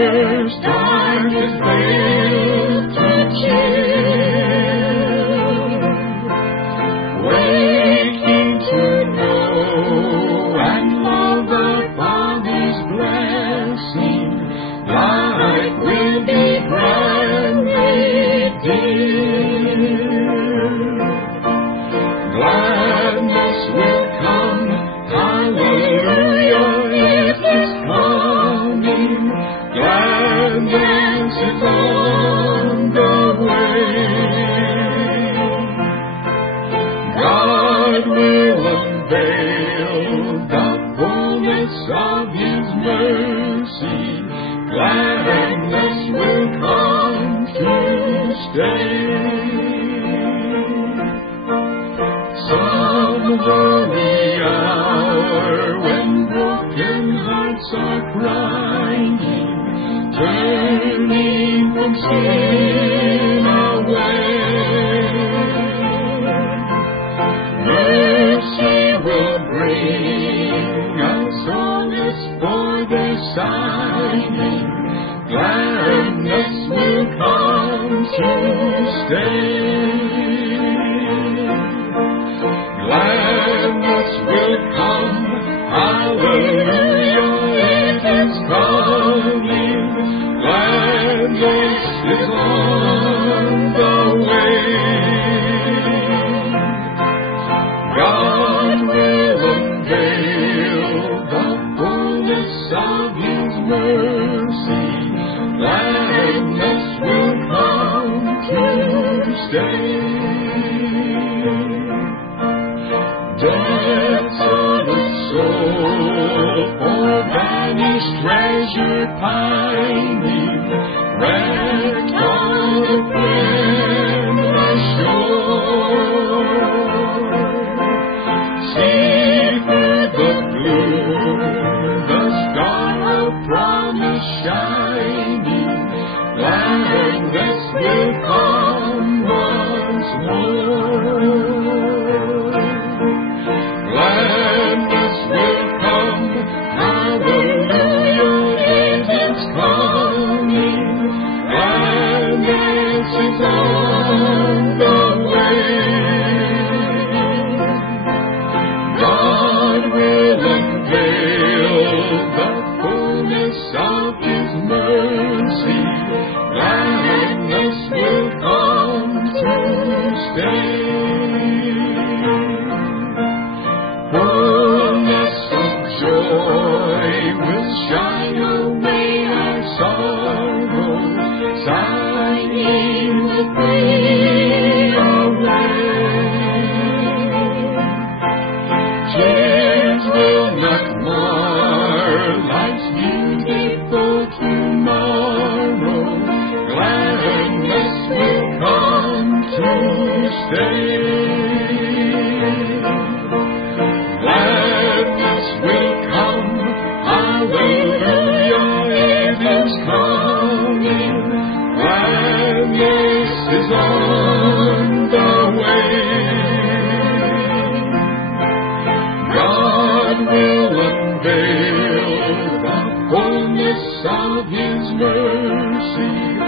earth's darkest veil to chill, waking to know and love the Father's blessing, life will be grandly dear. Gladness will come, hallelujah, it is coming. Gladness is on the way. God will unveil the fullness of His mercy. Gladness will come to stay. Some holy hour when broken hearts are crying, turning from sin away, mercy will bring a solace for their sighing. Gladness will come to stay. Gladness will come, hallelujah, it is coming. Gladness is on the way. God will unveil the fullness of His mercy. Gladness will come to stay. Death's on the soul, for vanished treasure pining, wrecked on the friendless shore. See through the gloom, the star of promise shining. Gladness will come once more. Gladness will come, hallelujah, it is coming. Gladness is on the way. God will unveil the fullness of His mercy. Gladness will come to stay. Fullness of joy will shine away our sorrow, sighing will fade away. Tears will not mar life's beautiful tomorrow. Gladness will come to stay. Gladness will come, hallelujah, it is coming. Gladness is on the way. God will unveil the fullness of His mercy.